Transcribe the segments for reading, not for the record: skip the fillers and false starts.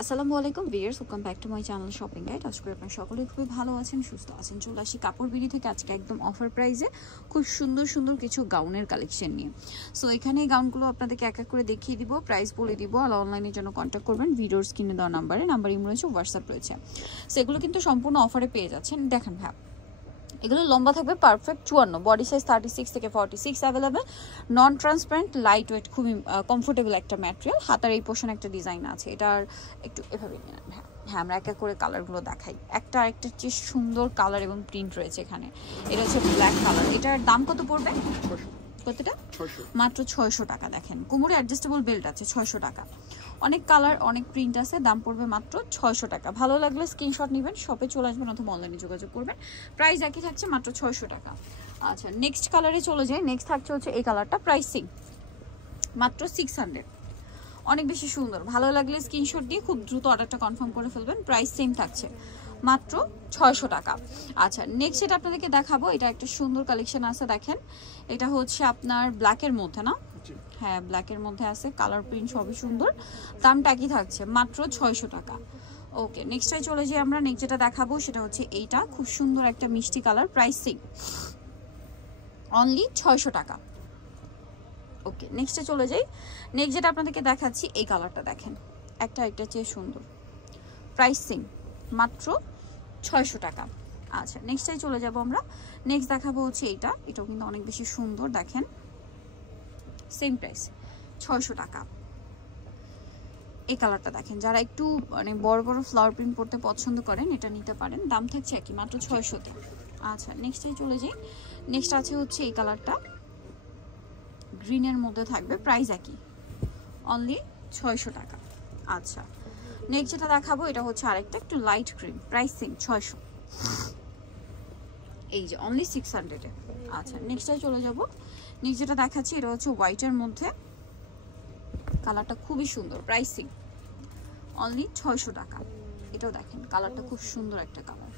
আসসালামু আলাইকুম viewers, welcome back to my channel shopping guide. আজকে আপনারা সকলেই খুবই ভালো আছেন, সুস্থ আছেন। চলে আসি কাপড় বিড়ি থেকে আজকে একদম অফার প্রাইসে খুব সুন্দর সুন্দর কিছু গাউনের কালেকশন নিয়ে। সো এখানে এই গাউনগুলো আপনাদেরকে এক এক করে দেখিয়ে দিব, প্রাইস বলে দিব, আর অনলাইনের জন্য কন্ট্যাক্ট করবেন ভিডিওর স্ক্রিনে দেওয়া নাম্বার ইমো রয়েছে, হোয়াটসঅ্যাপ রয়েছে। সো এগুলো কিন্তু সম্পূর্ণ অফারে পেয়ে যাচ্ছেন। দেখেন ভাই, এগুলো লম্বা থাকবে পারফেক্ট 54, বডি সাইজ 36 থেকে 46 অ্যাভেলেবেল, নন ট্রান্সপারেন্ট, লাইট ওয়েট, খুবই কমফোর্টেবল একটা ম্যাটেরিয়াল। হাতার এই পোর্শন একটা ডিজাইন আছে, এটার একটু এভাবে হ্যাঁ আমরা এক এক করে কালারগুলো দেখাই। একটা যে সুন্দর কালার এবং প্রিন্ট রয়েছে এখানে। এটা হচ্ছে ব্ল্যাক কালার। এটার দাম কত পড়বে? কতটা? মাত্র 600 টাকা। দেখেন কোমরে অ্যাডজাস্টেবল বেল্ট আছে, 600 টাকা। অনেক কালার, অনেক প্রিন্ট আছে, দাম পড়বে মাত্র 600 টাকা। ভালো লাগলে স্ক্রিনশট নেবেন, শপে চলে আসবেন অথবা অনলাইনে যোগাযোগ করবেন। প্রাইস একই থাকছে, মাত্র 600 টাকা। আচ্ছা, নেক্সট কালারে চলে যাই। নেক্সট থাকছে হচ্ছে এই কালারটা, প্রাইসিং মাত্র 600। অনেক বেশি সুন্দর। ভালো লাগলে স্ক্রিনশট দিয়ে খুব দ্রুত অর্ডারটা কনফার্ম করে ফেলবেন। প্রাইস সেম থাকছে, মাত্র 600 টাকা। আচ্ছা, নেক্সট যেটা আপনাদেরকে দেখাবো, এটা একটা সুন্দর কালেকশন আছে। দেখেন, এটা হচ্ছে আপনার ব্ল্যাকের মধ্যে, না? হ্যাঁ, ব্ল্যাকের মধ্যে আছে, কালার প্রিন্ট সবই সুন্দর। দামটা কি থাকছে? মাত্র 600 টাকা। ওকে, নেক্সটে চলে যাই আমরা। নেক্সট যেটা দেখাবো সেটা হচ্ছে এইটা, খুব সুন্দর একটা মিষ্টি কালার, প্রাইসিং অনলি 600 টাকা। ওকে, নেক্সটে চলে যাই। নেক্সট যেটা আপনাদেরকে দেখাচ্ছি, এই কালারটা দেখেন, একটা চেয়ে সুন্দর, প্রাইসিং মাত্র 600 টাকা। আচ্ছা, নেক্সটে চলে যাব আমরা। নেক্সট দেখাবো হচ্ছে এইটা, এটাও কিন্তু অনেক বেশি সুন্দর। দেখেন, সেম প্রাইস 600 টাকা। এই কালারটা দেখেন, যারা একটু মানে বড় বড় ফ্লাওয়ার প্রিন্ট পড়তে পছন্দ করেন এটা নিতে পারেন। দাম থাকছে একই, মাত্র 600-তে। আচ্ছা, নেক্সটে চলে যাই। নেক্সট আছে হচ্ছে এই কালারটা, গ্রিনের মধ্যে থাকবে, প্রাইস একই, অনলি 600 টাকা। আচ্ছা, নেক্সট যেটা দেখাবো এটা হচ্ছে আরেকটা একটু লাইট গ্রিন, প্রাইসিং 600, এই যে অনলি 600-এ। আচ্ছা, নেক্সটে চলে যাব। নেক্সট যেটা দেখাচ্ছি এটা হচ্ছে হোয়াইটের মধ্যে, কালারটা খুবই সুন্দর, প্রাইসিং অনলি 600 টাকা। এটাও দেখেন, কালারটা খুব সুন্দর একটা colour,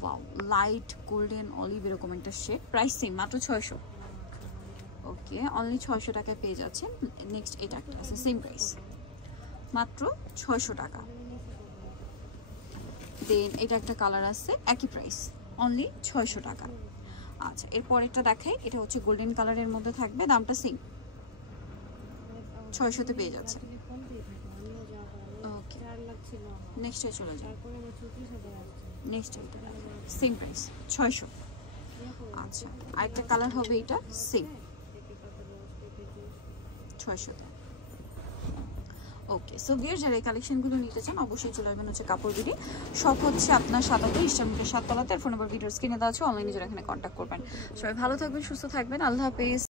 wow, light golden olive এরকম একটা শেড, প্রাইসিং মাত্র 600। ওকে, অনলি 600 টাকায় পেয়ে যাচ্ছেন। নেক্সট এটা একটা আছে, সেম প্রাইস, মাত্র 600 টাকা। দেন এটা একটা কালার আছে, একই প্রাইস, অনলি 600 টাকা। আচ্ছা, এরপর এটা দেখাই, এটা হচ্ছে গোল্ডেন কালারের মধ্যে থাকবে, দামটা সেম, 600-তে পেয়ে যাচ্ছে। ওকে, নেক্সটে চলে যাই। নেক্সট এটা সেম প্রাইস, 600। আচ্ছা, আরেকটা কালার হবে এটা, সেম 600-তে। ওকে, সো ভিউয়ার্স, যারা এই কালেকশনগুলো নিতে চান অবশ্যই চলে আসবেন হচ্ছে কাপড় বিডি। শপ হচ্ছে আপনার 77 ইস্টার্ন 7 তলাতে। ফোন নাম্বার ভিডিওর স্ক্রিনে দেওয়া আছে, অনলাইনে যারা এখানে কন্ট্যাক্ট করবেন। সবাই ভালো থাকবেন, সুস্থ থাকবেন, আল্লাহ হাফেজ।